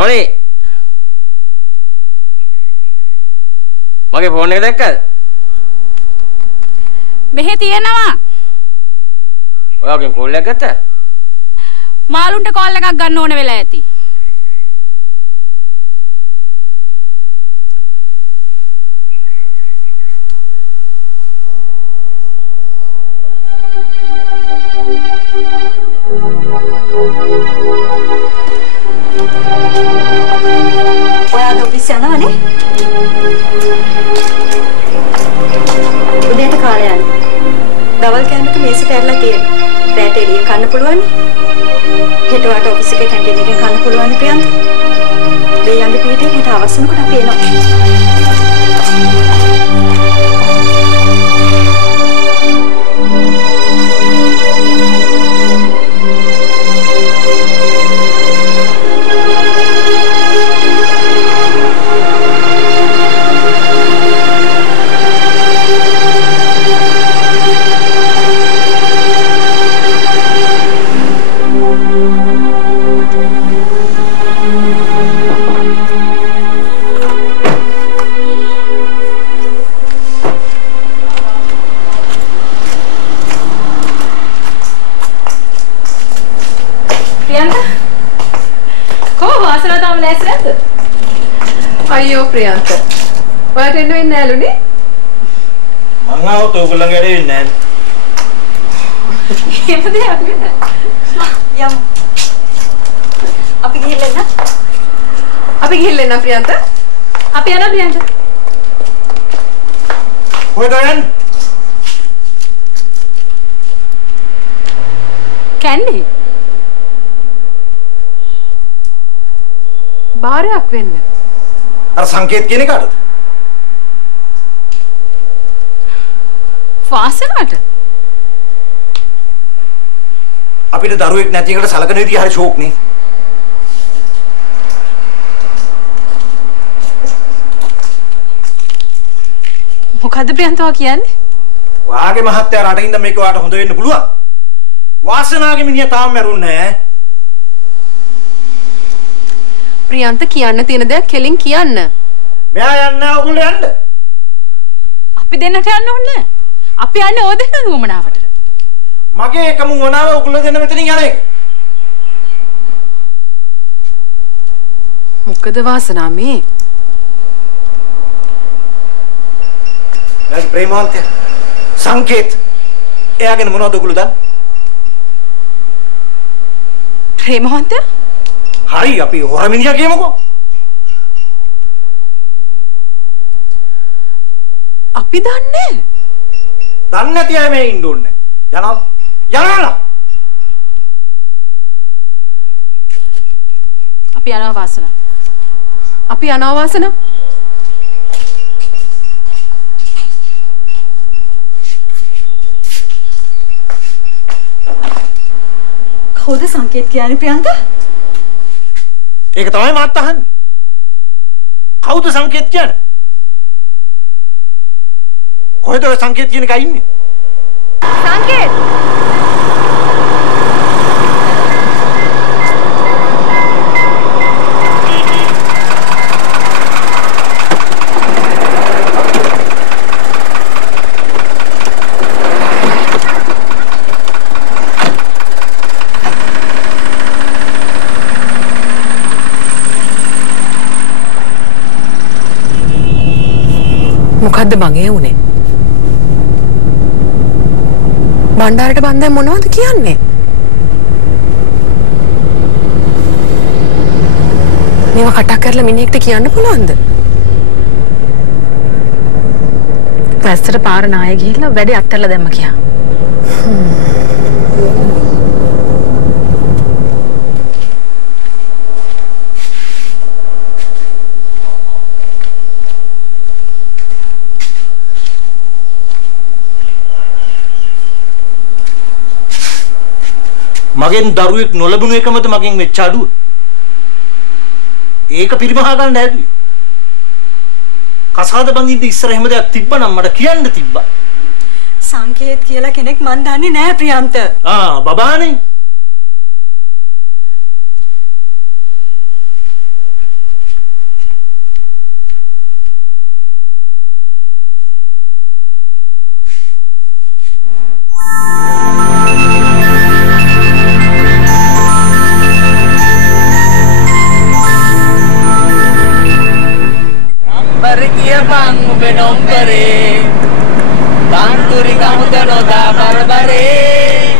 රමණී මගේ ෆෝන් එක දැක්කද? මෙහෙ තියෙනවා. ඔයාගෙන් කෝල් එකක් ගත්තා? මාළුන්ට කෝල් එකක් ගන්න ඕන වෙලා ඇති. ඔයාද ඔෆිස් යනවනේ? උදේට කාලේ යන්නේ. දවල් කෑමක මේසෙට ඇරලා තියෙනවා. රැට එළියෙන් කන්න පුළුවන්. හෙට වට ඔෆිස් එකේ කැන්ටින් එකෙන් කන්න පුළුවන් ප්‍රියන්ත. දෙයයන්ගේ පිටේ හෙට අවසන්කොට අපි එනවා. අයියෝ ප්‍රියන්ත. ඔයාට එන්න වෙන්නේ නැලුනේ? මං ආවොත් ඔයගොල්ලන්ගේ වැඩේ වෙන්නේ නැහැ. එහෙම දෙයක් නෑ. යමු. අපි ගිහින් එන්න. අපි ගිහින් එන්න ප්‍රියන්ත. අපි යනවා ප්‍රියන්ත. කොහෙද යන්නේ? කැන්ඩි. බාරයක් වෙන්න. අර සංකේත කියන එකටද? වාසනාවට. අපිට දරුවෙක් නැති එකට සලකන විදිය හරි ෂෝක් නේ. මොකද්ද ප්‍රියන්තවා කියන්නේ? වාගේ මහත්තයා රටින්ද මේක වාට හොඳ වෙන්න පුළුවන්. වාසනාගේ මිනිහා තාම මැරුන්නේ නැහැ. ප්‍රියන්ත කියන්න තියෙන දේ කෙලින් කියන්න. මෙයා යන්නේ නැහැ ඔයගොල්ලෝ යන්න. අපි දෙන්නට යන්න ඕනේ. අපි යන්නේ ඕ දෙන්න උමනාවට. මගේ එකම වුණාම ඔයගොල්ලෝ දෙන්න මෙතනින් යන එක. මොකද වාසනා මේ? දැන් ප්‍රේමාන්තය සංකේත එයාගෙන මොනවද ඔයගොල්ලෝ දන්නේ? ප්‍රේමවන්ත? හරි අපි හොරමිනියා කියමුකෝ. අපි දන්නේ. දන්නේ නැති අය මේ ඉන්න ඕනේ. යනවා. යනවා. අපි යනවා වාසනා. අපි යනවා වාසනා. කවුද සංකේත කියන්නේ ප්‍රියන්ත? ඒක තමයි මාත් අහන්නේ. කවුද සංකේත කියන්නේ? කොහෙද ඔය සංකේත කියන එක ඉන්නේ? සංකේත. මොකද්ද මගේ උනේ? බණ්ඩාරට බන්දෙන් මොනවද කියන්නේ? මේව කටක් කරලා මිනිහෙක්ට කියන්න පුළුවන්ද? වැස්සට පාර නාය ගිහිල්ලා වැඩි අත්හැරලා දැම්ම කියා. මගෙන් දරුවෙක් නොලැබුණු එකමද මගෙන් වෙච්ච අඩුව. ඒක පිරිමහා ගන්න හැදුවේ. කසාද බඳින්න ඉස්සර එහෙම දෙයක් තිබ්බනම් මට කියන්න තිබ්බා. සංකේත කියලා කෙනෙක් මන් දන්නේ නැහැ ප්‍රියන්ත. බබානේ. ආවේ නොම්බරේ තන්තුරි කමුද නොදා බරබරේ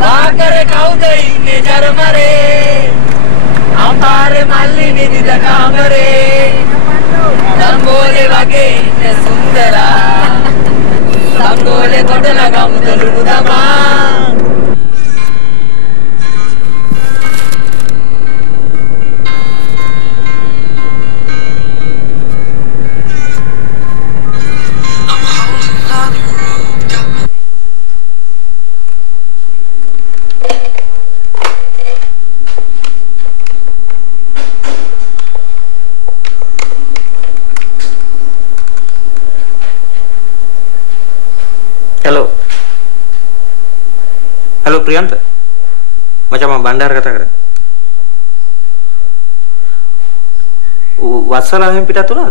වාකරේ කවුද ඉන්නේ ජරමරේ අපාරේ මල්ලි නිදිද කාමරේ දම්බෝලේ වගේ ඉන්නේ සුන්දරා දම්බෝලේ කොටලා කමුද ලුණු දමා हेलो प्रियंत मचा मैं भंडार कथा कर वत्सला में पिटा तुला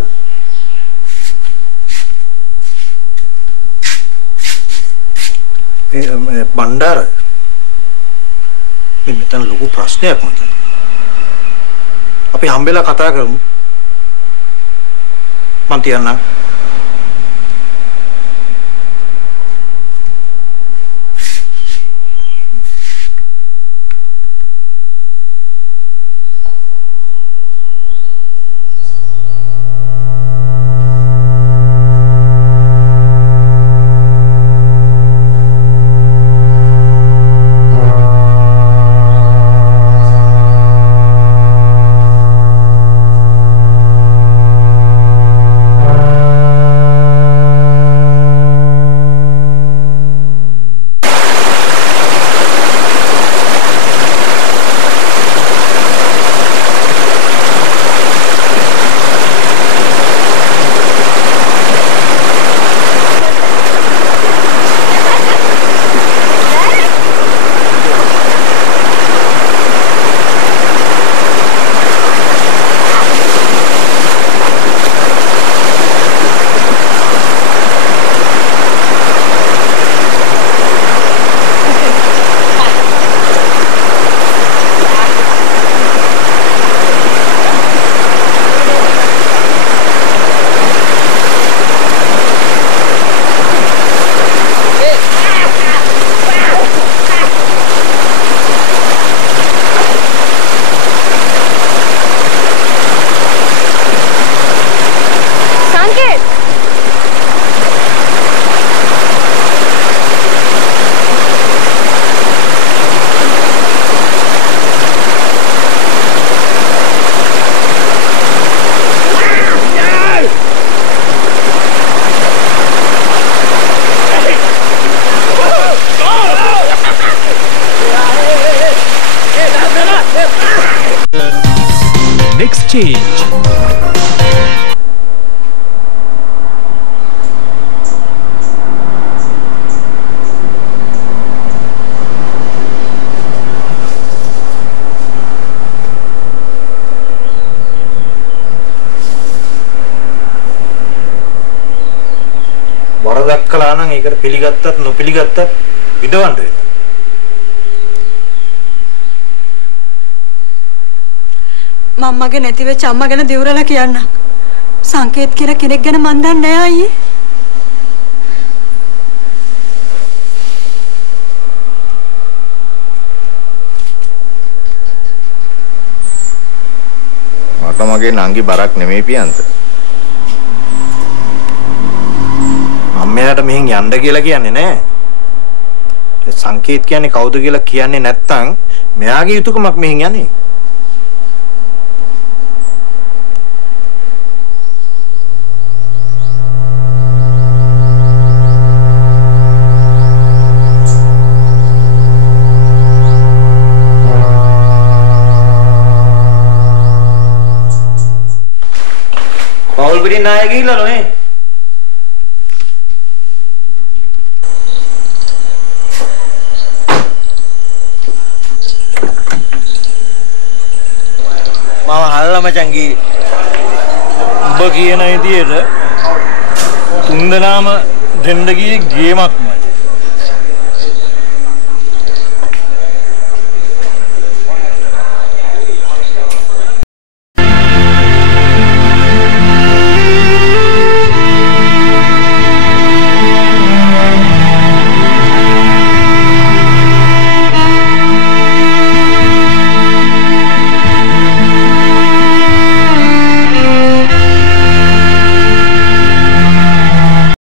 भंडार මේ මෙතන ලොකු ප්‍රශ්නයක් මත අපි හම්බෙලා කතා කරමු මන් තියන්න Exchange. වරදක් කළා නම් ඒකට පිළිගත්තත් නොපිළිගත්තත් විඳවන්න වෙනවා. මම්මගේ නැති වෙච්ච අම්මා ගැන දිවුරලා කියන්න. සංකේත් කියලා කෙනෙක් ගැන මන් දන්නේ නැහැ අයියේ. මට මගේ නංගි බරක් නෙමෙයි පියන්ත. අම්මයාට මෙහෙන් යන්න කියලා කියන්නේ නැහැ. ඒ සංකේත් කියන්නේ කවුද කියලා කියන්නේ නැත්තම් මෙයාගේ යුතුයකමක් මෙහෙන් යන්නේ. පවුල් පිටින් නාය ගිහිල්ලා නෝනේ. මම හල්ලා මචං ගියේ. උඹ කියන විදියට තුන්දෙනාම දෙන්න ගියේ ගේමක්ම.